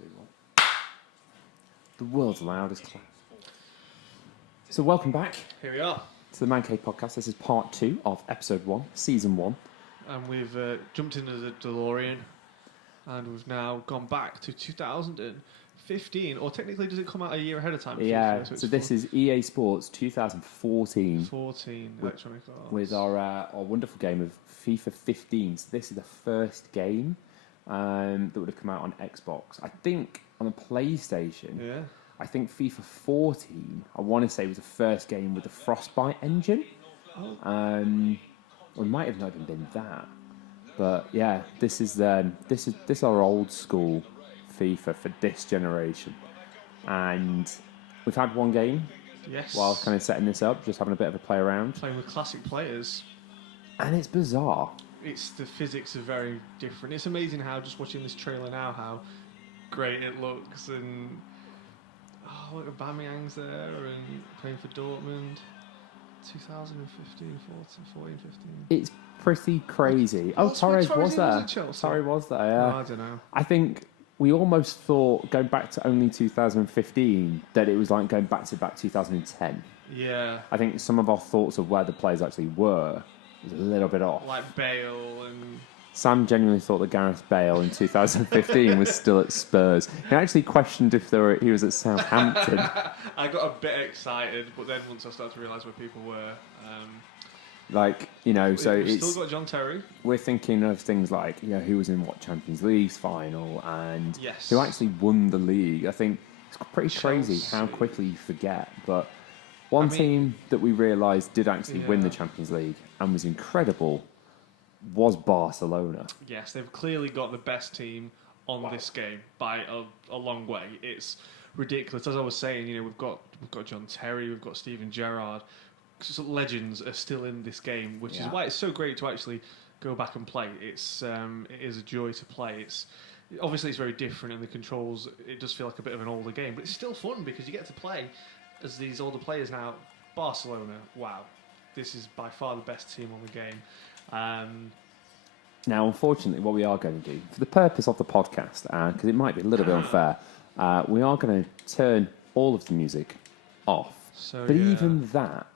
2, 1. The world's loudest clap. So welcome back Here we are. to the Mancave Podcast. This is part 2 of episode 1, season 1. And we've jumped into the DeLorean and we've now gone back to 2015. Or technically, does it come out a year ahead of time? Yeah, so this is EA Sports 2014. 14 Electronic Arts. With our wonderful game of FIFA 15. So this is the first game that would have come out on Xbox. I think on the PlayStation. Yeah. I think FIFA 14, I want to say, was the first game with the Frostbite engine. Oh. Or it might have not even been that. But yeah, this is our old school FIFA for this generation. And we've had one game Yes. while kind of setting this up, just having a bit of a play around. Playing with classic players. And it's bizarre. The physics are very different. It's amazing how, just watching this trailer now, how great it looks. And look at Aubameyang's there and playing for Dortmund. 2015, 14, 15. It's pretty crazy. Torres was there. Torres was there, yeah. I don't know. I think we almost thought, going back to only 2015, that it was like going back to 2010. Yeah. I think some of our thoughts of where the players actually were was a little bit off. Like Bale and... Sam genuinely thought that Gareth Bale in 2015 was still at Spurs. He actually questioned if he was at Southampton. I got a bit excited, but then once I started to realise where people were... so we've it's... still got John Terry. We're thinking of things like, who was in what Champions League final and Yes. who actually won the league. I think it's pretty crazy Chelsea. how quickly you forget. But one team that we realised did actually win Yeah. the Champions League and was incredible was Barcelona. Yes, they've clearly got the best team on this game by a long way. It's ridiculous. As I was saying, we've got John Terry, we've got Steven Gerrard. Legends are still in this game, which is why it's so great to actually go back and play. It is a joy to play. Obviously it's very different, and the controls, it does feel like a bit of an older game, but it's still fun because you get to play as these older players now. Barcelona, wow, this is by far the best team on the game. Now, unfortunately, what we are going to do, for the purpose of the podcast, because it might be a little bit unfair, we are going to turn all of the music off. But even that,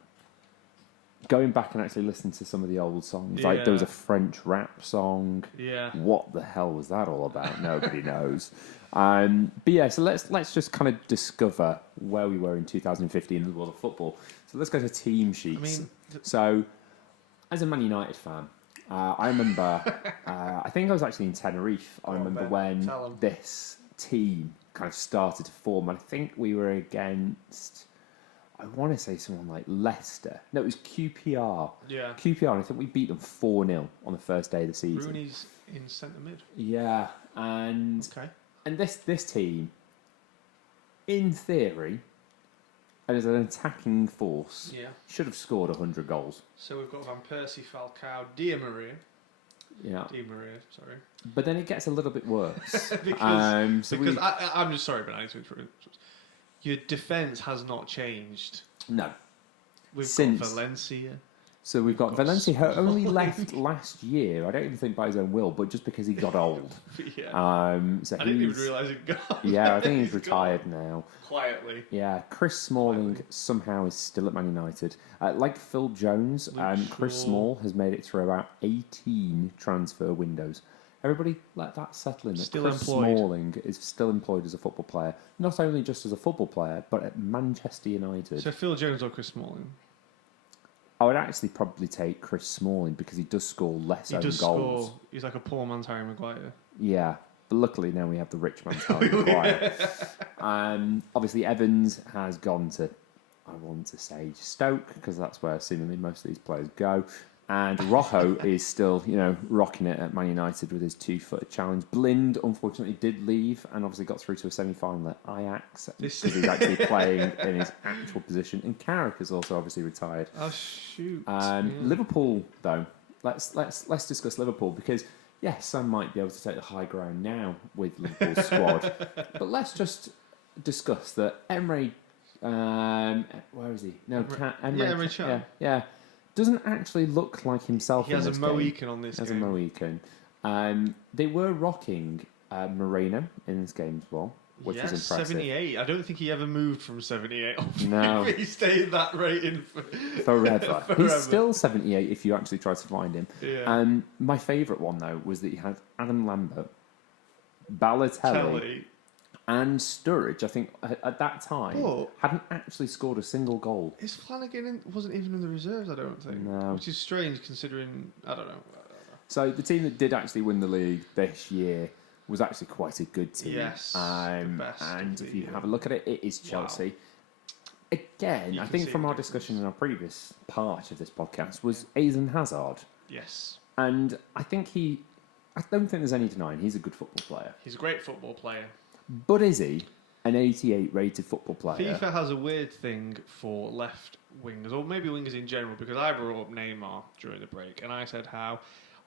going back and actually listening to some of the old songs, like there was a French rap song. Yeah. What the hell was that all about? Nobody knows. But yeah, so let's just kind of discover where we were in 2015 in the world of football. So let's go to team sheets. So, as a Man United fan, I remember, I think I was actually in Tenerife. I remember when this team kind of started to form. I think we were against, I want to say someone like Leicester. No, it was QPR. Yeah. QPR, and I think we beat them 4-0 on the first day of the season. Rooney's in centre mid. Yeah, and this team, in theory, as an attacking force, should have scored 100 goals. So we've got Van Persie, Falcao, Di Maria. Yeah. Di Maria, sorry. But then it gets a little bit worse. I'm just sorry, but I need to interrupt. Your defence has not changed. No. We've got Valencia. So we've got Valencia, who only left last year. I don't even think by his own will, but just because he got old. Yeah. So I didn't even realise he'd gone. Yeah, I think he's retired now. Quietly. Yeah, Chris Smalling somehow is still at Man United. Like Phil Jones, Chris Small has made it through about 18 transfer windows. Everybody, let that settle in. Still Chris employed. Smalling is still employed as a football player. Not only just as a football player, but at Manchester United. So Phil Jones or Chris Smalling? I would actually probably take Chris Smalling because he does score less own goals. Score. He's like a poor man's Harry Maguire. Yeah, but luckily now we have the rich man's Harry Maguire. Obviously, Evans has gone to, I want to say, Stoke, because that's where seemingly most of these players go. And Rojo is still, rocking it at Man United with his 2-footed challenge. Blind, unfortunately, did leave and obviously got through to a semi-final at Ajax because he's actually playing in his actual position. And Carrick has also obviously retired. Oh shoot! Liverpool, though, let's discuss Liverpool because yes, Sam might be able to take the high ground now with Liverpool's squad, but let's just discuss that Emre. Where is he? No, Emre Can. Yeah. Doesn't actually look like himself. He has a Mohican on this game. He has a Mohican. They were rocking Moreno in this game as well, which was impressive. 78. I don't think he ever moved from 78. No. He stayed that rating Forever. He's still 78 if you actually try to find him. Yeah. My favourite one, though, was that you had Adam Lambert, Balotelli, and Sturridge, I think, at that time, hadn't actually scored a single goal. His Flanagan wasn't even in the reserves, I don't think. No. Which is strange considering, I don't know. So the team that did actually win the league this year was actually quite a good team. Yes. And if you have a look at it, it is Chelsea. Wow. Again, I think from our discussion in our previous part of this podcast was Eden Hazard. Yes. And I don't think there's any denying he's a good football player. He's a great football player. But is he an 88 rated football player? FIFA has a weird thing for left wingers, or maybe wingers in general, because I brought up Neymar during the break, and I said how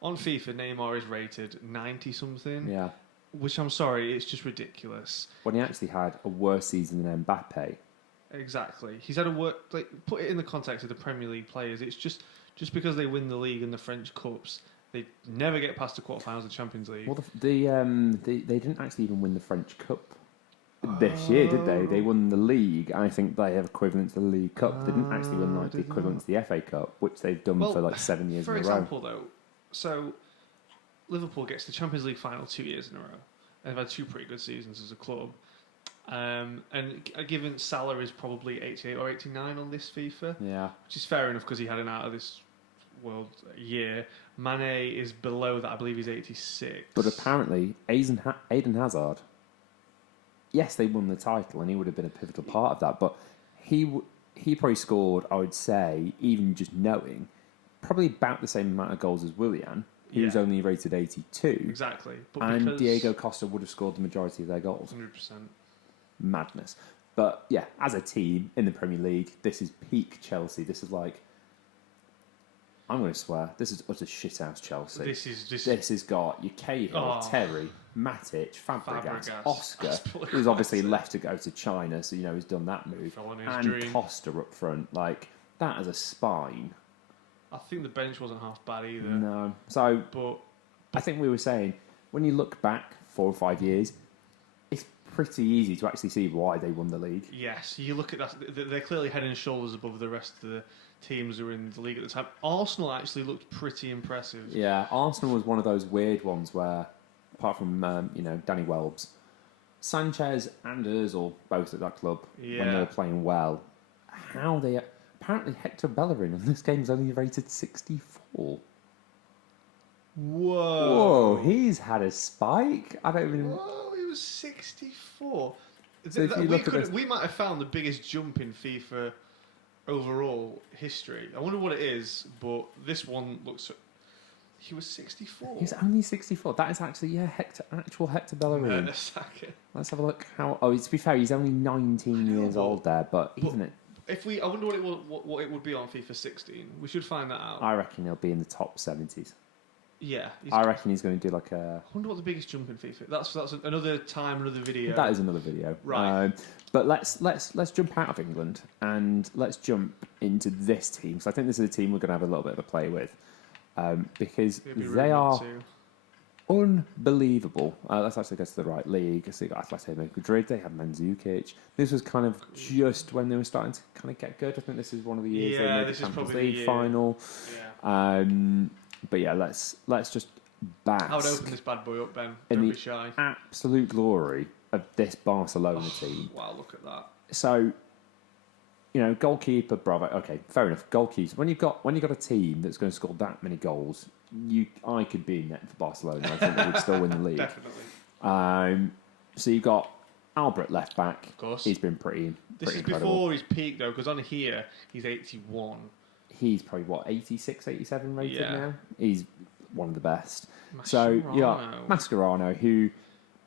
on FIFA Neymar is rated 90 something. Yeah. Which I'm sorry, it's just ridiculous. When he actually had a worse season than Mbappe. Exactly. He's had put it in the context of the Premier League players. It's just because they win the league and the French Cups, they never get past the quarterfinals of the Champions League. Well, they didn't actually even win the French Cup this year, did they? They won the league. I think they have equivalent to the League Cup. They didn't actually win the equivalent to the FA Cup, which they've done for 7 years in a row. For example, though, so Liverpool gets the Champions League final 2 years in a row. And they've had 2 pretty good seasons as a club. And given Salah is probably 88 or 89 on this FIFA, which is fair enough because he had an out of this world year. Mane is below that, I believe he's 86. But apparently, Eden Hazard, yes, they won the title and he would have been a pivotal part of that, but he probably scored, I would say, even just knowing, probably about the same amount of goals as Willian. He was only rated 82. Exactly. And Diego Costa would have scored the majority of their goals. 100%. Madness. But yeah, as a team in the Premier League, this is peak Chelsea. This is like, I'm going to swear, this is utter shithouse Chelsea. This has got your Cahill, Terry, Matic, Fabregas, Oscar, who's obviously left to go to China, so he's done that move, and Costa up front. Like, that as a spine. I think the bench wasn't half bad either. No. So, but I think we were saying, when you look back 4 or 5 years, it's pretty easy to actually see why they won the league. Yes, you look at that, they're clearly head and shoulders above the rest of the teams who were in the league at the time. Arsenal actually looked pretty impressive. Yeah, Arsenal was one of those weird ones where, apart from, Danny Welbs, Sanchez and Ozil, both at that club, when they were playing well, how they... Apparently, Hector Bellerin on this game is only rated 64. Whoa, he's had a spike. I don't even. Whoa, he was 64. So we might have found the biggest jump in FIFA overall history. I wonder what it is, but this one looks. He was 64. He's only 64. That is actually actual Hector Bellerin. Let's have a look. To be fair, he's only 19 years old there, but even it. I wonder what it would be on FIFA 16. We should find that out. I reckon he'll be in the top 70s. Yeah. I reckon he's going to do like a... I wonder what the biggest jump in FIFA... That's another time, another video. That is another video. Right. But let's jump out of England and let's jump into this team. Because I think this is a team we're going to have a little bit of a play with. Because they are unbelievable. Let's actually go to the right league. So you got Atletico Madrid, they had Mandzukic. This was kind of just when they were starting to kind of get good. I think this is one of the years they made the Champions League final. Yeah. But yeah, let's just bask. I would open this bad boy up, Ben. Don't be shy. Absolute glory of this Barcelona team. Wow, look at that. So, goalkeeper, bravo. Okay, fair enough. Goalkeepers. When you've got a team that's going to score that many goals, I could be in net for Barcelona. I think they would still win the league. Definitely. So you've got Albert left back. Of course. He's been pretty This is incredible. before his peak, though, because on here, he's 81. He's probably, 86, 87 rated now? He's one of the best. Mascherano. So you got Mascherano, who,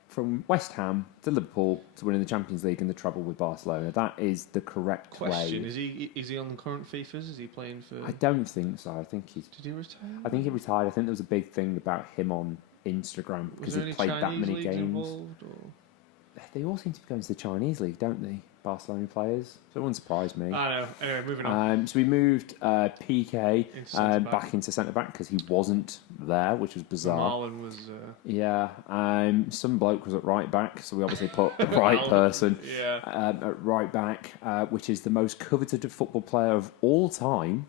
from West Ham to Liverpool to winning the Champions League and the treble with Barcelona, that is the correct way. Is he on the current FIFAs? Is he playing for... I don't think so. I think Did he retire? I think he retired. I think there was a big thing about him on Instagram because he played that many games. Involved, or? they all seem to be going to the Chinese league, don't they? Barcelona players. So it wouldn't surprise me. I know. Anyway, moving on. So we moved PK Into back into centre back because he wasn't there, which was bizarre. Marlon was. Yeah. Some bloke was at right back, so we obviously put the right person at right back, which is the most coveted football player of all time,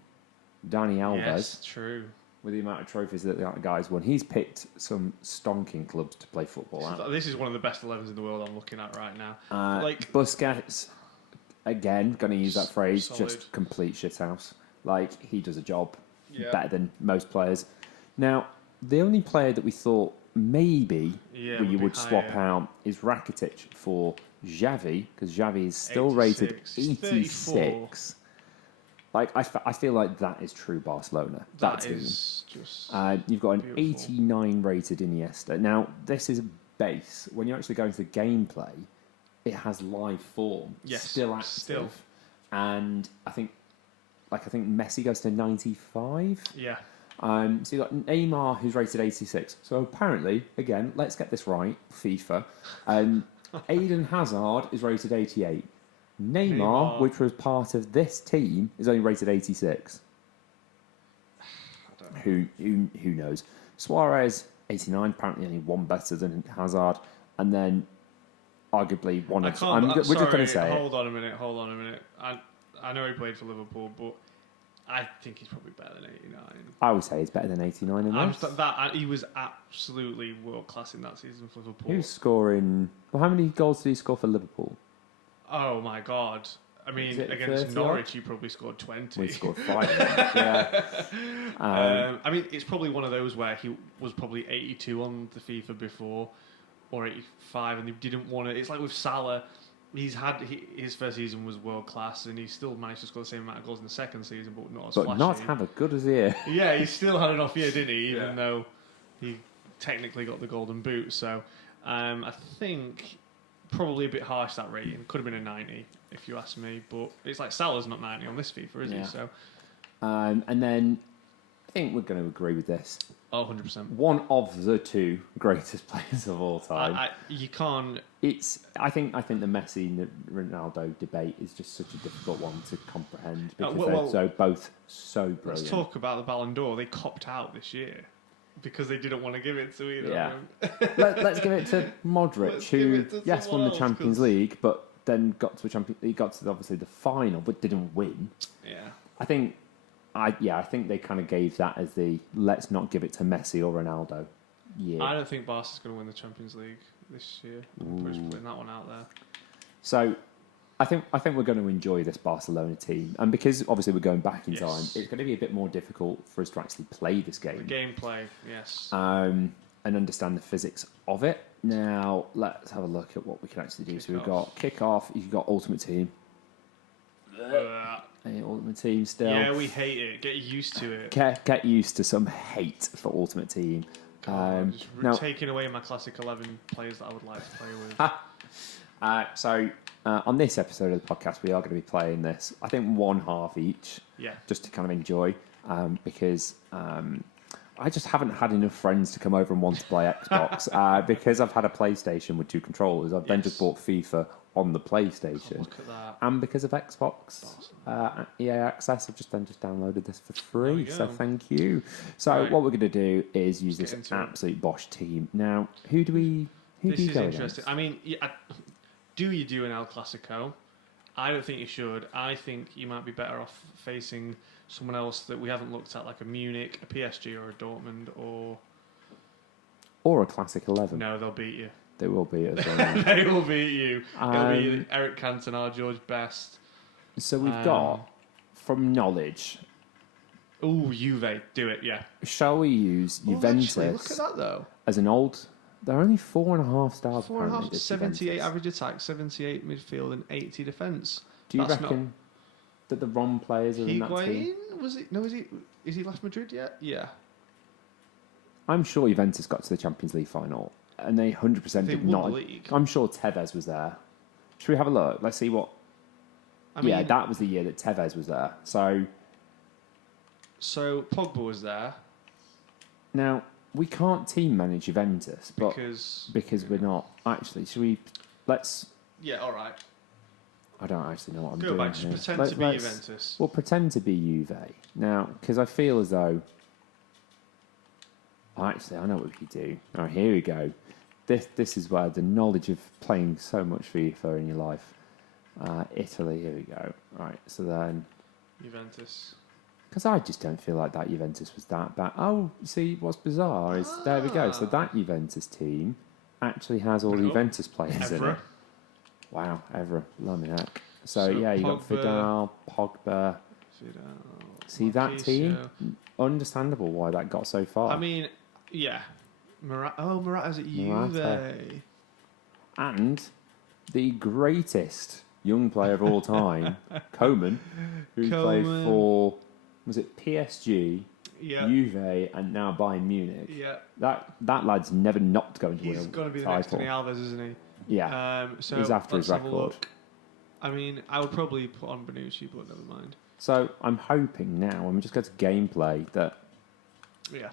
Dani Alves. Yes, true. With the amount of trophies that the guy's won, he's picked some stonking clubs to play football at. This is one of the best 11s in the world I'm looking at right now. Busquets, again, going to use that phrase, solid. just complete shithouse. Like, he does a job better than most players. Now, the only player that we thought maybe you would swap out is Rakitic for Xavi, because Xavi is still rated 86. Like, I feel like that is true Barcelona. That team. Is just you've got an beautiful. 89 rated Iniesta. Now, this is a base. When you actually go into the gameplay, it has live form. Yes, Still active. still. And I think Messi goes to 95. Yeah. So you've got Neymar, who's rated 86. So apparently, again, let's get this right, FIFA. Eden Hazard is rated 88. Neymar, which was part of this team, is only rated 86. Who knows? Suarez, 89, apparently only one better than Hazard. And then, arguably, one of... we're just going to say Hold on a minute. I know he played for Liverpool, but I think he's probably better than 89. I would say he's better than 89 in this. He was absolutely world-class in that season for Liverpool. Who's scoring... Well, how many goals did he score for Liverpool? Oh my God! I mean, against Norwich, he probably scored 20. We scored 5. Yeah. I mean, it's probably one of those where he was probably 82 on the FIFA before, or 85, and he didn't want to. It's like with Salah, his first season was world class, and he still managed to score the same amount of goals in the second season, but not as flashy. But not have a good as year. Yeah, he still had an off year, didn't he? Even though he technically got the golden boot. So I think. Probably a bit harsh, that rating. Could have been a 90, if you ask me. But it's like Salah's not 90 on this FIFA, is he? So, and then I think we're going to agree with this. Oh, 100%. One of the two greatest players of all time. You can't... I think the Messi and Ronaldo debate is just such a difficult one to comprehend because they're both so brilliant. Let's talk about the Ballon d'Or. They copped out this year. Because they didn't want to give it to either. Yeah. Let's give it to Modric, who won the Champions League, but then got to obviously the final, but didn't win. Yeah. I think they kind of gave that as the let's not give it to Messi or Ronaldo. Yeah. I don't think Barca's going to win the Champions League this year. I'm just putting that one out there. So, I think we're going to enjoy this Barcelona team, and because obviously we're going back in time, it's going to be a bit more difficult for us to actually play this game. The gameplay, yes. And understand the physics of it. Now let's have a look at what we can actually do. So we've got kickoff. You've got Ultimate Team. Ultimate Team still. Yeah, we hate it. Get used to it. Get used to some hate for Ultimate Team. Now, taking away my classic 11 players that I would like to play with. On this episode of the podcast, we are going to be playing this. I think one half each. Yeah. Just to kind of enjoy, because I just haven't had enough friends to come over and want to play Xbox. Because I've had a PlayStation with 2 controllers, I've then just bought FIFA on the PlayStation. Look at that. And because of Xbox EA Access, I've just downloaded this for free. So thank you. So what we're going to do is use this absolute Bosch team. Now, who do you go against? This is interesting. I mean, do you do an El Clasico? I don't think you should. I think you might be better off facing someone else that we haven't looked at, like a Munich, a PSG, or a Dortmund, or a Classic 11. No, they'll beat you. They will beat us. They will beat you. It'll be Eric Cantona, George Best. So we've got, from knowledge... Ooh, Juve. Do it, yeah. Shall we use Juventus... Actually, look at that, though. As an old... They're only 4.5 stars. 4.5, 78 average attack, 78 midfield, and 80 defence. Do you reckon that the wrong players are in that team? Was it? No, is he left Madrid yet? Yeah. I'm sure Juventus got to the Champions League final, and they 100% did not. The league. I'm sure Tevez was there. Should we have a look? Let's see what. Yeah, that was the year that Tevez was there. So Pogba was there. Now we can't team manage Juventus, but because we're not actually. Should we? let's. Yeah, all right. I don't actually know what I'm Go doing back. Just here. pretend to be Juventus. We'll pretend to be Juve now, because I feel as though. Actually, I know what we do. All right, here we go. This is where the knowledge of playing so much FIFA in your life. Italy, here we go. Right, so then... Juventus. Because I just don't feel like that Juventus was that bad. Oh, see, what's bizarre is... There we go. So that Juventus team actually has all the Juventus players in it. Wow, Evra. Laminac. So yeah, you got Vidal, Pogba. See, that team? Understandable why that got so far. I mean, yeah. Morata's at Juve. And the greatest young player of all time, Coman, who played for, was it PSG, Juve, and now Bayern Munich. Yeah. That lad's never not going to win a title. He's going to be the next Dani Alves, isn't he? Yeah. So he's after his record. I mean, I would probably put on Bonucci, but never mind. So I'm hoping now, when we just go to gameplay, that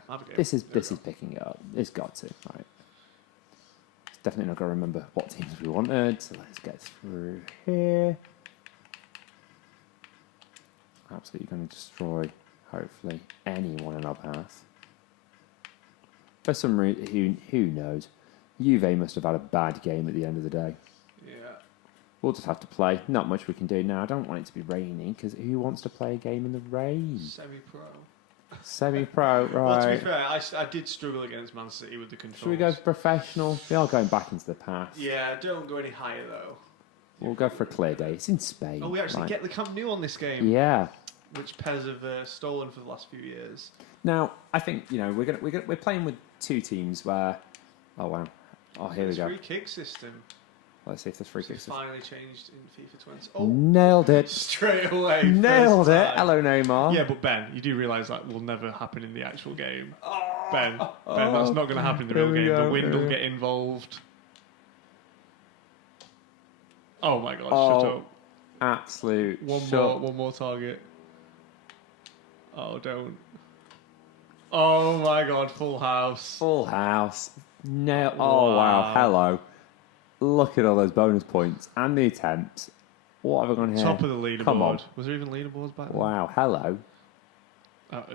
have a game. this is picking it up. It's got to, right? It's definitely not going to remember what teams we wanted. So let's get through here. Absolutely going to destroy, hopefully, anyone in our path. For some reason, who knows? Juve must have had a bad game at the end of the day. Yeah. We'll just have to play. Not much we can do now. I don't want it to be raining, because who wants to play a game in the rain? Semi-pro. Semi-pro, right. Well, to be fair, I did struggle against Man City with the controls. Should we go for professional? We are going back into the past. Yeah, don't go any higher, though. We'll go for a clear day. It's in Spain. Oh, we actually get the Camp Nou on this game. Yeah. Which Pez have stolen for the last few years. Now, I think, we're playing with two teams where... Oh, wow. Oh, here we go. Free kick system. Let's see if there's free kick system. Finally changed in FIFA 20. Oh, nailed it. Straight away. Nailed it. Hello, Neymar. Yeah, but Ben, you do realise that will never happen in the actual game. Ben, that's not going to happen in the real game. The wind will get involved. Oh my God, shut up. Absolute One more target. Oh, don't. Oh my God, full house. Full house. No. Oh, wow. Hello. Look at all those bonus points and the attempts. What have I gone here? Top of the leaderboard. Come on. Was there even leaderboards back then? Wow. Hello.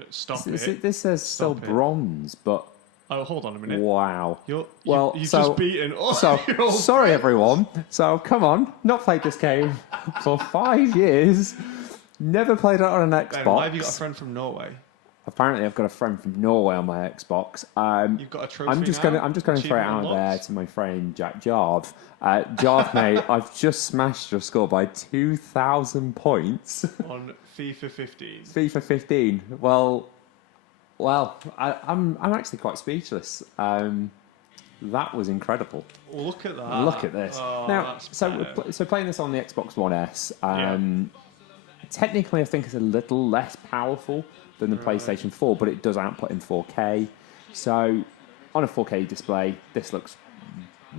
Stop it. This says still bronze, but... Oh, hold on a minute. Wow. You've just beaten all sorry, everyone. So, come on. Not played this game for 5 years. Never played it on an Xbox. Ben, why have you got a friend from Norway? Apparently, I've got a friend from Norway on my Xbox. You've got a trophy. I'm just going to throw it out there to my friend Jack Jarv. Jarv, mate, I've just smashed your score by 2,000 points on FIFA 15. FIFA 15. Well, I'm actually quite speechless. That was incredible. Well, look at that. Look at this. Oh, now, so playing this on the Xbox One S. Technically, I think it's a little less powerful than the PlayStation 4, but it does output in 4K. So, on a 4K display, this looks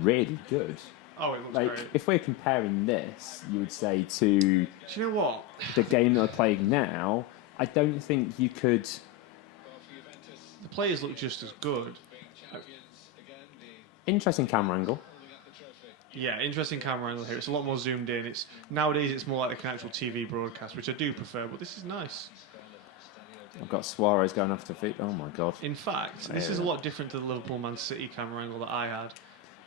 really good. Oh, it looks great. If we're comparing this, you would say to... Do you know what? The game that we're playing now, I don't think you could... The players look just as good. Interesting camera angle. Yeah, interesting camera angle here. It's a lot more zoomed in. Nowadays, it's more like an actual TV broadcast, which I do prefer, but this is nice. I've got Suarez going after feet. Oh my God. In fact, this is a lot different to the Liverpool Man City camera angle that I had.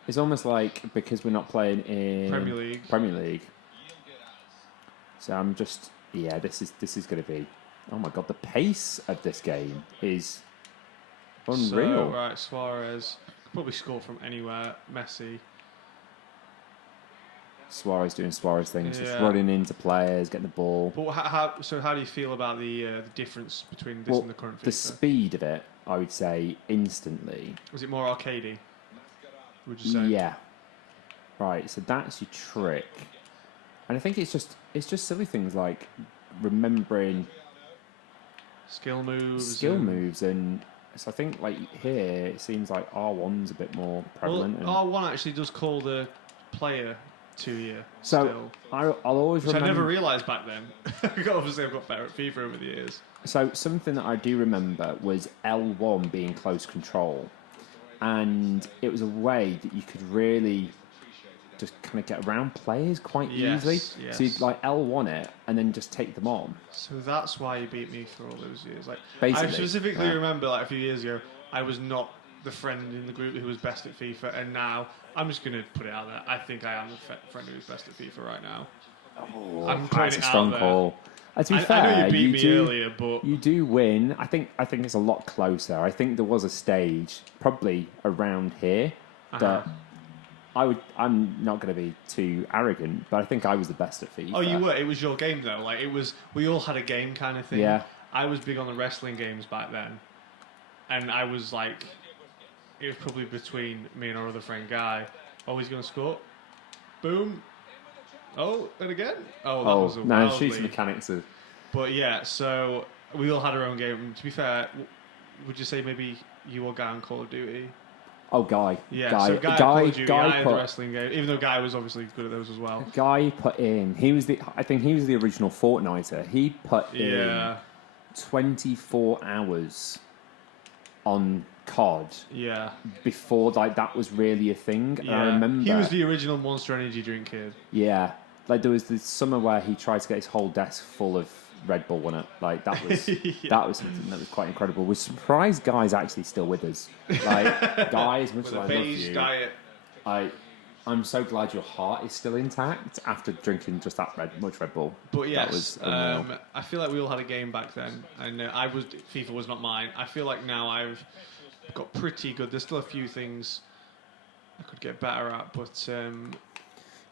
It's almost like because we're not playing in Premier League. So I'm just this is going to be. Oh my God, the pace of this game is unreal. So, right, Suarez could probably score from anywhere. Messi. Suarez doing Suarez things, just running into players, getting the ball. But how do you feel about the difference between this and the current FIFA? The speed of it, I would say, instantly. Was it more arcadey? Would you say? Yeah. Right. So that's your trick, and I think it's just silly things like remembering skill moves, and so I think like here it seems like R1's a bit more prevalent. Well, R1 actually does call the player to you. So still. I'll always remember. I never realised back then. Obviously, I've got better at FIFA over the years. So something that I do remember was L1 being close control, and it was a way that you could really just kind of get around players quite Yes, easily. yes. So you'd like L1 it and then just take them on. So that's why you beat me for all those years. Like, Basically, I specifically yeah. remember, like, a few years ago, I was not the friend in the group who was best at FIFA, and now I'm just going to put it out there. I think I am the friend who's best at FIFA right now. Oh, I'm that's putting a it strong out call. To be I fair, know you beat me do, earlier, but you do win. I think it's a lot closer. I think there was a stage, probably around here, that I'm not going to be too arrogant, but I think I was the best at FIFA. Oh, you were. It was your game though. Like it was. We all had a game kind of thing. Yeah. I was big on the wrestling games back then, and I was like, it was probably between me and our other friend Guy. Oh, he's going to score. Boom. Oh, and again. Oh, that was a no, wild shooting lead. mechanics of. But yeah, so we all had our own game. To be fair, would you say maybe you or Guy on Call of Duty? Oh, Guy. Yeah, so Guy Call of Duty, I had the put, wrestling game, even though Guy was obviously good at those as well. Guy put in. I think he was the original Fortniter. He put in 24 hours on COD. Yeah. Before that was really a thing. And I remember he was the original Monster Energy drink kid. Yeah. Like there was this summer where he tried to get his whole desk full of Red Bull on it. Like that was that was something that was quite incredible. We're surprised Guy's actually still with us. Like Guy, as much as I love you, diet. I'm so glad your heart is still intact after drinking just that much Red Bull. But yes, that was I feel like we all had a game back then, and FIFA was not mine. I feel like now I've got pretty good. There's still a few things I could get better at, but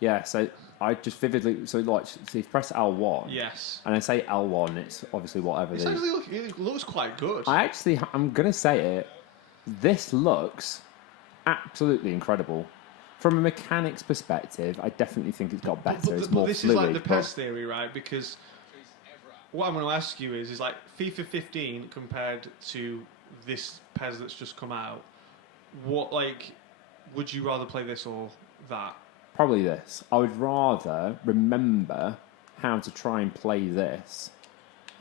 yeah. So I just vividly so you press L1. Yes. And I say L1, it's obviously whatever. It looks quite good. I'm gonna say it. This looks absolutely incredible. From a mechanics perspective, I definitely think it's got better. It's more this fluid. Is like the PES theory, right? Because what I'm going to ask you is like FIFA 15 compared to this PES that's just come out. What would you rather play this or that? Probably this. I would rather remember how to try and play this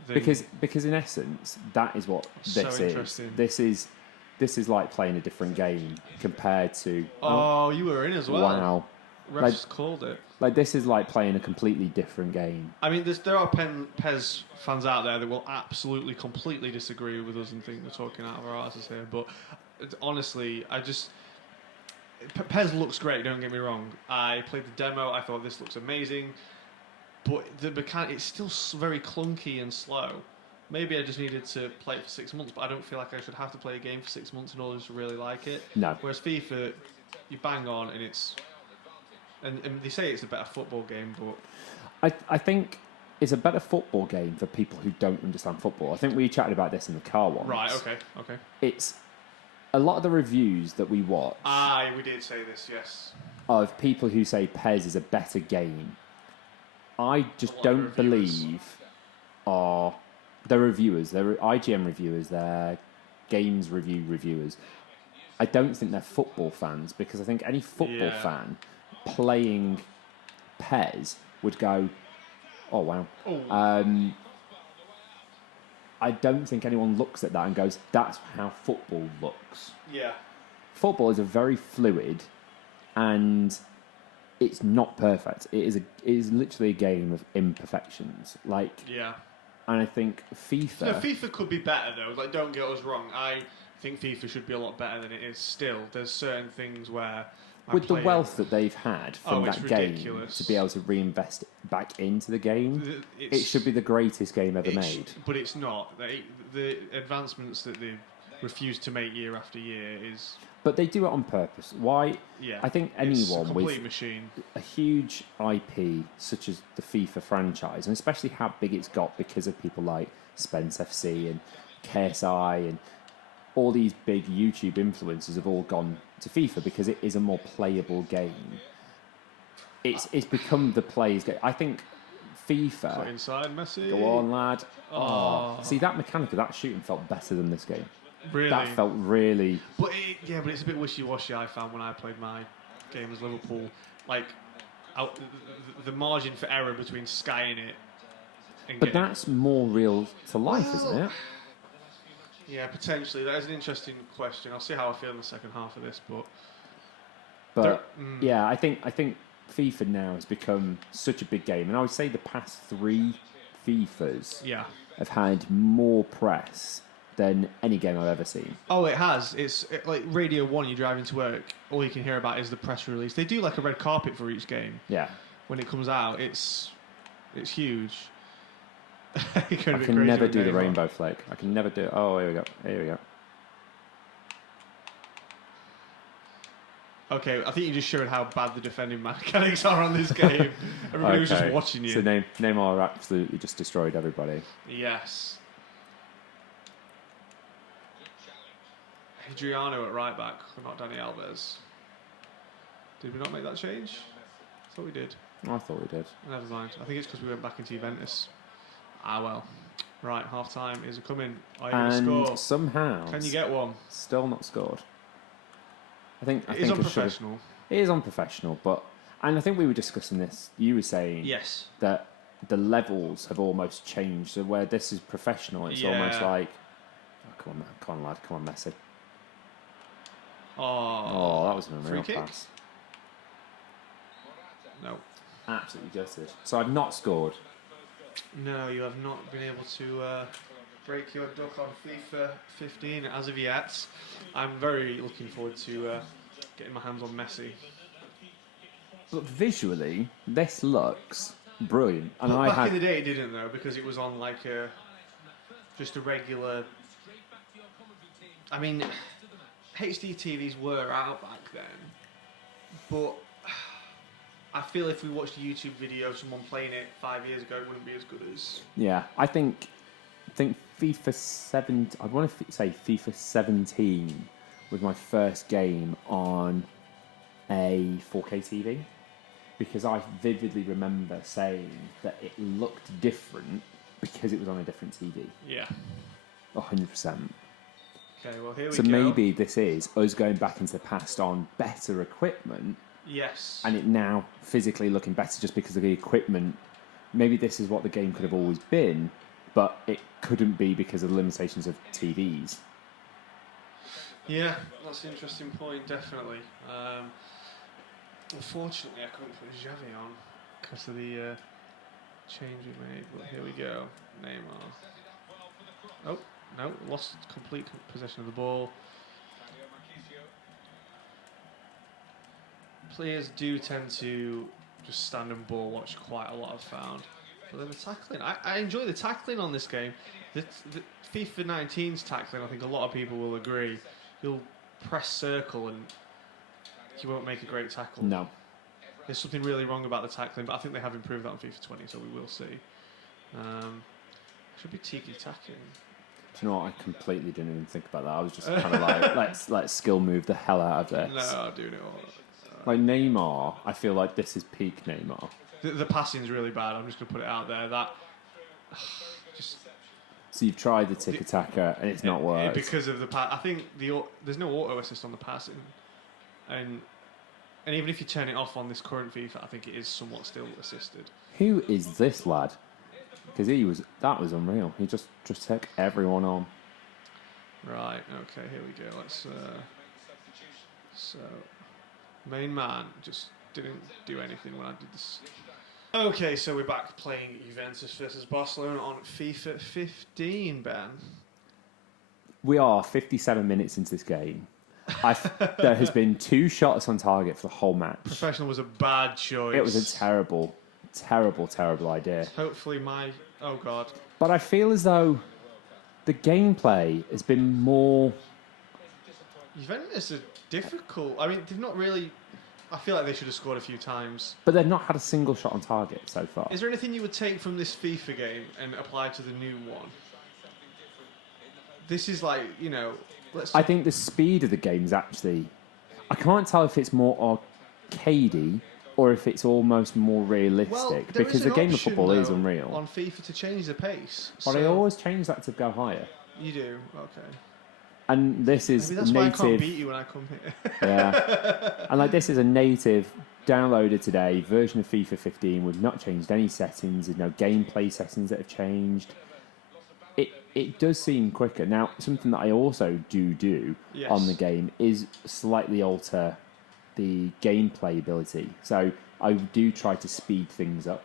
because in essence that is what this is. This is like playing a different game compared to. Oh, you were in as well. Wow. Refs called it. Like this is like playing a completely different game. I mean, there are PES fans out there that will absolutely, completely disagree with us and think we're talking out of our asses here. But honestly, PES looks great. Don't get me wrong. I played the demo. I thought this looks amazing, but the mechanic it's still very clunky and slow. Maybe I just needed to play it for 6 months, but I don't feel like I should have to play a game for 6 months in order to really like it. No. Whereas FIFA, you bang on and it's... And they say it's a better football game, but... I think it's a better football game for people who don't understand football. I think we chatted about this in the car once. Right, okay. It's... A lot of the reviews that we watch... we did say this, yes. Of people who say PES is a better game. I just don't believe are... They're reviewers, they're IGN reviewers, they're games review reviewers. I don't think they're football fans because I think any football fan playing PES would go, oh wow. I don't think anyone looks at that and goes, that's how football looks. Yeah. Football is a very fluid and it's not perfect. It is literally a game of imperfections. And I think FIFA... No, FIFA could be better, though. Like, don't get us wrong. I think FIFA should be a lot better than it is still. There's certain things where... With the wealth that they've had from that game, ridiculous. to be able to reinvest it back into the game, it should be the greatest game ever made. But it's not. The advancements that they refuse to make year after year is... But they do it on purpose. Why? Yeah, I think it's anyone a complete with machine. a huge IP such as the FIFA franchise, and especially how big it's got because of people like Spence FC and KSI and all these big YouTube influencers have all gone to FIFA because it is a more playable game. It's become the players' game. I think FIFA... Put inside Messi. Go on, lad. Oh. See, that mechanic of that shooting felt better than this game. Really? That felt really... But it's a bit wishy-washy, I found, when I played my game as Liverpool. Like, the margin for error between skying it and But that's more real to life, isn't it? Yeah, potentially. That is an interesting question. I'll see how I feel in the second half of this, but... Yeah, I think FIFA now has become such a big game, and I would say the past 3 FIFAs have had more press than any game I've ever seen. Oh, it has. It's like Radio 1, you're driving to work, all you can hear about is the press release. They do like a red carpet for each game. Yeah. When it comes out, it's huge. I can never do the rainbow flag. I can never do it. Oh, here we go. Here we go. Okay, I think you just showed how bad the defending mechanics are on this game. Everybody was just watching you. So Neymar absolutely just destroyed everybody. Yes. Adriano at right back, not Dani Alves. Did we not make that change? I thought we did. I thought we did. Never mind. I think it's because we went back into Juventus. Ah, well. Right, half time is coming. Are you going to score? And somehow... Can you get one? Still not scored. I think it is unprofessional. It is unprofessional, but... And I think we were discussing this. You were saying... Yes. That the levels have almost changed. So where this is professional, it's almost like... Oh, come on, lad. Come on, Messi. Oh, that was an unreal pass. No. Absolutely gutted. So I've not scored. No, you have not been able to break your duck on FIFA 15 as of yet. I'm very looking forward to getting my hands on Messi. But visually, this looks brilliant. And back in the day it didn't though, because it was on like just a regular... I mean, HD TVs were out back then, but I feel if we watched a YouTube video of someone playing it 5 years ago, it wouldn't be as good as... Yeah, I think FIFA 7... I want to say FIFA 17 was my first game on a 4K TV, because I vividly remember saying that it looked different because it was on a different TV. Yeah. 100%. Okay, well, here we go. So maybe this is us going back into the past on better equipment. Yes. And it now physically looking better just because of the equipment. Maybe this is what the game could have always been, but it couldn't be because of the limitations of TVs. Yeah, that's an interesting point, definitely. Unfortunately, I couldn't put Xavi on because of the change we made, but here we go. Neymar. Oh, no, lost complete possession of the ball. Players do tend to just stand and ball watch quite a lot, I've found. But then the tackling, I enjoy the tackling on this game. The FIFA 19's tackling, I think a lot of people will agree. You'll press circle and you won't make a great tackle. No. There's something really wrong about the tackling, but I think they have improved that on FIFA 20, so we will see. Should be tiki tackling. Do you know what? I completely didn't even think about that. I was just kind of like, let's skill move the hell out of this. No, I'm doing it all. Like Neymar, I feel like this is peak Neymar. The passing's really bad. I'm just going to put it out there. So you've tried the tiki-taka and it's not worked. Because of the pass. I think there's no auto assist on the passing. And even if you turn it off on this current FIFA, I think it is somewhat still assisted. Who is this lad? Because that was unreal. He just took everyone on. Right, okay, here we go. Let's so main man just didn't do anything when I did this. Okay, so we're back playing Juventus versus Barcelona on FIFA 15, Ben. We are 57 minutes into this game. There has been 2 shots on target for the whole match. Professional was a bad choice. It was a terrible idea. Hopefully oh God. But I feel as though the gameplay has been more... Juventus are difficult. I mean, they've not really... I feel like they should have scored a few times. But they've not had a single shot on target so far. Is there anything you would take from this FIFA game and apply to the new one? This is like, I think the speed of the game is actually... I can't tell if it's more arcadey or if it's almost more realistic, because the game of football is unreal. On FIFA to change the pace. But I always change that to go higher. You do? Okay. And this is maybe that's native. Why I can't beat you when I come here. Yeah. And this is a native, downloaded today version of FIFA 15. We've not changed any settings. There's no gameplay settings that have changed. It does seem quicker. Now, something that I also do yes. on the game is slightly alter the gameplay ability. So I do try to speed things up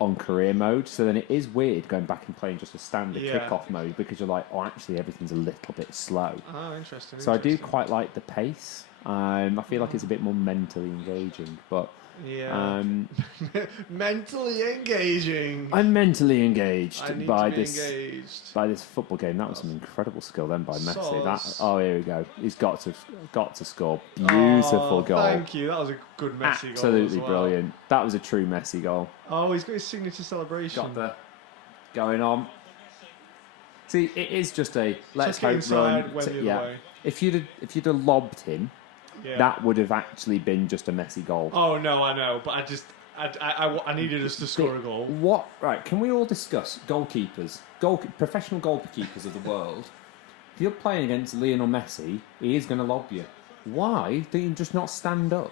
on career mode. So then it is weird going back and playing just a standard kickoff mode because you're like, oh, actually everything's a little bit slow. Oh, interesting. So I do quite like the pace. I feel like it's a bit more mentally engaging, but mentally engaging. I'm mentally engaged by this engaged. by this football game. That was some incredible skill then by Messi. Here we go. He's got to score. Beautiful goal. Thank you. That was a good Messi goal. Absolutely brilliant. That was a true Messi goal. Oh, he's got his signature celebration. Got the going on. See, it is just a let's hope inside, run. If you'd have lobbed him. Yeah. That would have actually been just a Messi goal. Oh no, I know, but I needed us to score a goal. What? Right? Can we all discuss goalkeepers, professional goalkeepers of the world? If you're playing against Lionel Messi, he is going to lob you. Why do you just not stand up?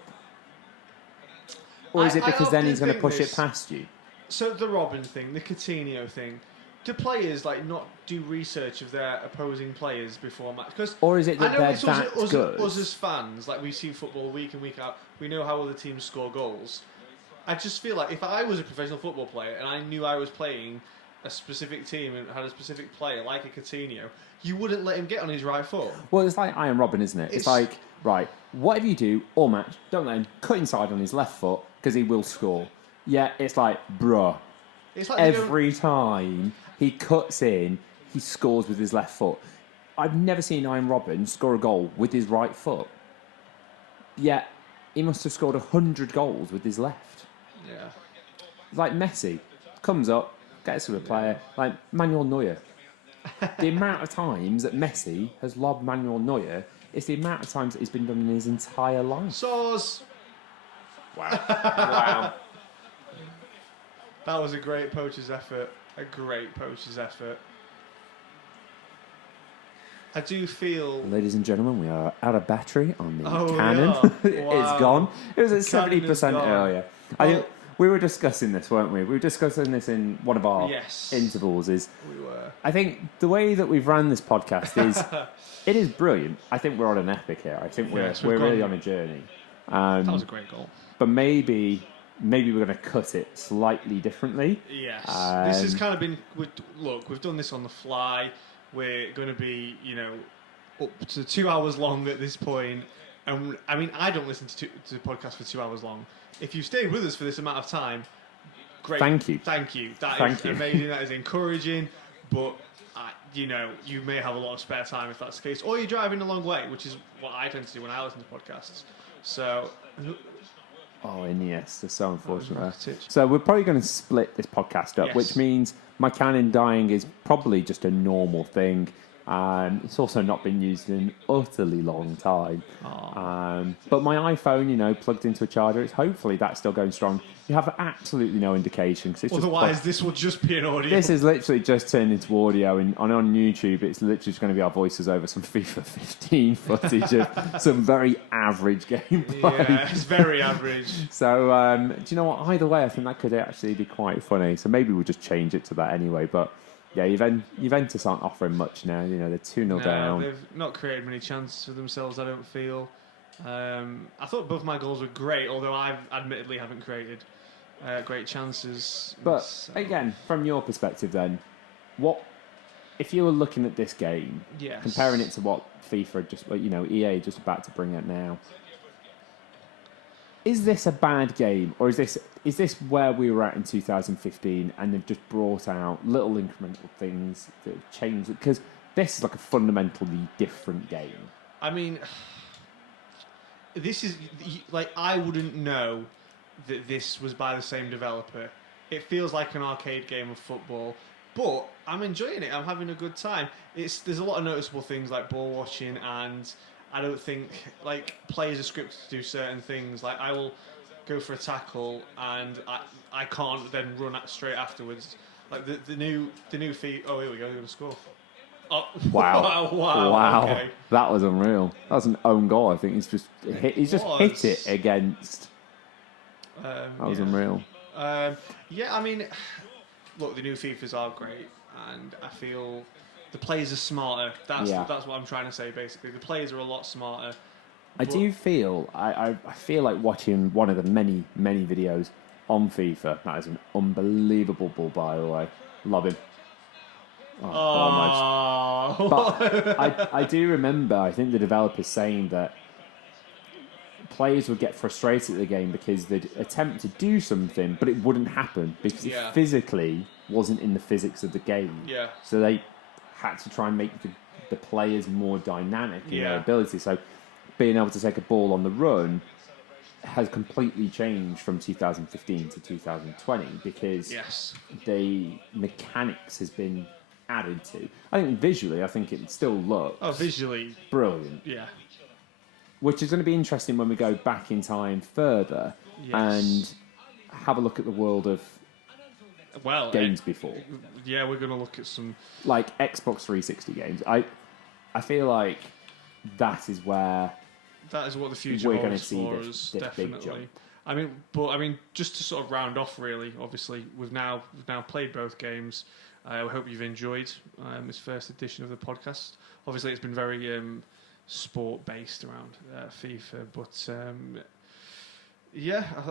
Or is it because then he's going to push it past you? So the Robin thing, the Coutinho thing. Do players not do research of their opposing players before match? Or is it that they're that good? Us as fans, we see football week in week out. We know how other teams score goals. I just feel like if I was a professional football player and I knew I was playing a specific team and had a specific player like a Coutinho, you wouldn't let him get on his right foot. Well, it's like Iron Robin, isn't it? It's like, right, whatever you do all match, don't let him cut inside on his left foot because he will score. Yeah, it's like, bruh. It's like every time he cuts in, he scores with his left foot. I've never seen Iron Robin score a goal with his right foot. Yet, he must have scored 100 goals with his left. Yeah. Like Messi, comes up, gets to a player, like Manuel Neuer. The amount of times that Messi has lobbed Manuel Neuer is the amount of times that he's been done in his entire life. Soz! Wow. Wow. That was a great poacher's effort. A great poacher's effort. I do feel... Ladies and gentlemen, we are out of battery on the cannon. Wow. It's gone. It was at 70% earlier. I think we were discussing this, weren't we? We were discussing this in one of our intervals. We were. I think the way that we've ran this podcast is... it is brilliant. I think we're on an epic here. I think we're really on a journey. That was a great goal. But maybe we're going to cut it slightly differently. Yes. This has kind of been... Look, we've done this on the fly. We're going to be, up to 2 hours long at this point. And I mean, I don't listen to the podcast for 2 hours long. If you've stayed with us for this amount of time, great. Thank you. That is amazing. That is encouraging. But, you may have a lot of spare time if that's the case. Or you're driving a long way, which is what I tend to do when I listen to podcasts. So... Oh, Iniesta, so unfortunate. So we're probably going to split this podcast up, which means my cannon dying is probably just a normal thing. It's also not been used in an utterly long time. But my iPhone, plugged into a charger, hopefully that's still going strong. You have absolutely no indication. Otherwise, this will just be an audio. This is literally just turned into audio, and on YouTube, it's literally just going to be our voices over some FIFA 15 footage of some very average gameplay. Yeah, it's very average. So, do you know what? Either way, I think that could actually be quite funny. So maybe we'll just change it to that anyway. But yeah, Juventus aren't offering much now. They're 2-0 down. They've not created many chances for themselves, I don't feel. I thought both my goals were great, although I admittedly haven't created great chances. But again, from your perspective then, what if you were looking at this game, comparing it to what FIFA just, EA just about to bring out now, is this a bad game, or is this where we were at in 2015 and they've just brought out little incremental things that have changed? Because this is like a fundamentally different game. I mean, this is I wouldn't know that this was by the same developer. It feels like an arcade game of football, but I'm enjoying it. I'm having a good time. There's a lot of noticeable things like ball watching, and I don't think players are scripted to do certain things. Like I will go for a tackle and I can't then run straight afterwards. Like the new feet. Oh, here we go. They're going to score. Oh, wow. Wow. Okay. That was unreal. That was an own goal. I think he's just hit it against. That was unreal. I mean, look, the new FIFAs are great, and I feel the players are smarter. That's what I'm trying to say. Basically, the players are a lot smarter. I do feel I feel like watching one of the many videos on FIFA. That is an unbelievable ball, by the way. Love him. Almost. But I do remember, I think the developers saying that players would get frustrated at the game because they'd attempt to do something, but it wouldn't happen because it physically wasn't in the physics of the game. Yeah. So they had to try and make the players more dynamic in their ability. So being able to take a ball on the run has completely changed from 2015 to 2020 because the mechanics has been added to. I think visually, I think it still looks visually brilliant. Yeah. Which is going to be interesting when we go back in time further and have a look at the world of games before. Yeah, we're going to look at some like Xbox 360 games. I feel like that is where what the future we're going to holds see for this us, big definitely. jump. I mean, just to sort of round off, really. Obviously, we've now played both games. I hope you've enjoyed this first edition of the podcast. Obviously, it's been very sport based around FIFA, but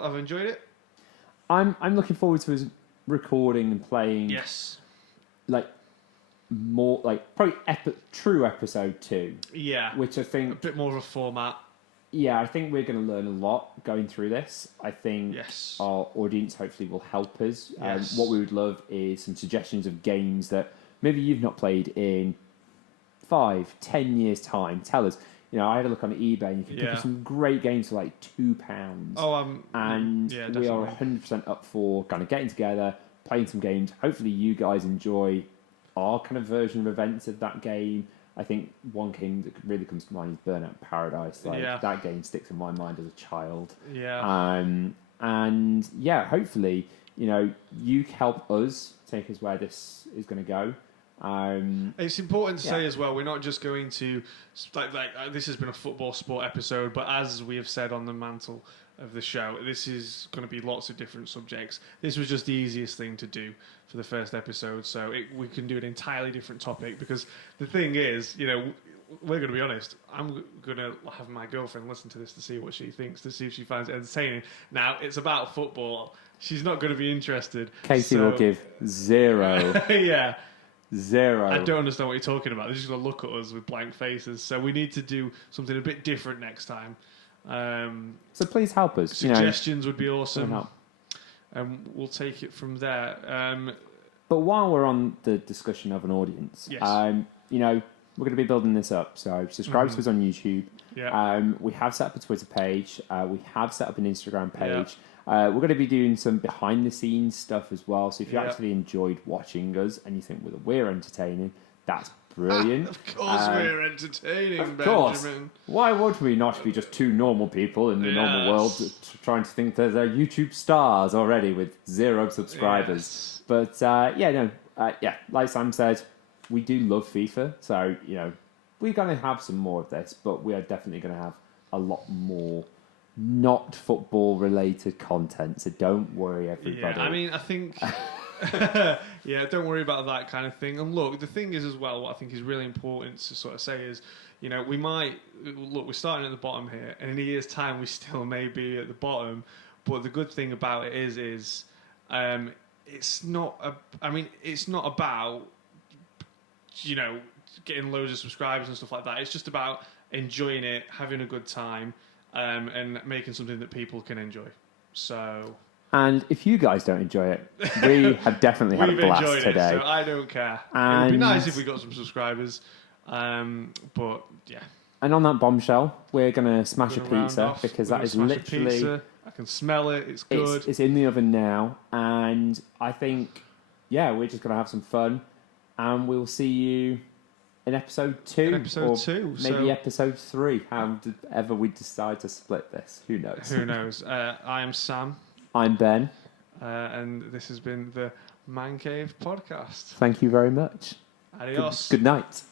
I've enjoyed it. I'm looking forward to us recording and playing. Yes. Like more like probably true episode 2. Yeah. Which I think a bit more of a format. Yeah, I think we're going to learn a lot going through this. I think our audience hopefully will help us. What we would love is some suggestions of games that maybe you've not played in 5-10 years time. Tell us. You know, I had a look on eBay and you can pick up some great games for like £2. And we are 100% up for kind of getting together, playing some games. Hopefully you guys enjoy our kind of version of events of that game. I think one game that really comes to mind is Burnout Paradise. That game sticks in my mind as a child. Yeah. And hopefully, you know, you help us take us where this is going to go. It's important to say as well, we're not just going to like this has been a football sport episode, but as we have said on the mantle of the show, this is going to be lots of different subjects. This was just the easiest thing to do for the first episode, so we can do an entirely different topic, because the thing is, you know, we're going to be honest, I'm going to have my girlfriend listen to this to see what she thinks, to see if she finds it entertaining. Now, it's about football. She's not going to be interested. Casey will give 0. Yeah. 0. I don't understand what you're talking about. They're just going to look at us with blank faces. So we need to do something a bit different next time. So please help us. Suggestions would be awesome. And we'll take it from there. But while we're on the discussion of an audience, you know, we're going to be building this up. So subscribe to us on YouTube. Yeah. We have set up a Twitter page. We have set up an Instagram page. We're going to be doing some behind-the-scenes stuff as well. So if you actually enjoyed watching us and you think we're entertaining, that's brilliant. Of course we're entertaining, of course. Benjamin. Why would we not be just two normal people in the normal world trying to think that they're YouTube stars already with 0 subscribers? But, like Sam said, we do love FIFA. So, you know, we're going to have some more of this, but we are definitely going to have a lot more not football related content, so don't worry, everybody. I mean, I think don't worry about that kind of thing. And look, the thing is as well, what I think is really important to sort of say is, you know, we're starting at the bottom here, and in a year's time we still may be at the bottom, but the good thing about it is it's not about, you know, getting loads of subscribers and stuff like that. It's just about enjoying it, having a good time, and making something that people can enjoy. So, and if you guys don't enjoy it, we have definitely had a blast enjoyed today. It, so I don't care. It would be nice if we got some subscribers, but yeah. And on that bombshell, we're gonna smash a pizza because that is literally. I can smell it. It's good. It's in the oven now, and I think we're just gonna have some fun, and we'll see you in episode 2. Maybe episode 3. However we decide to split this. Who knows? Who knows? I am Sam. I'm Ben. And this has been the Mancave Podcast. Thank you very much. Adios. Good night.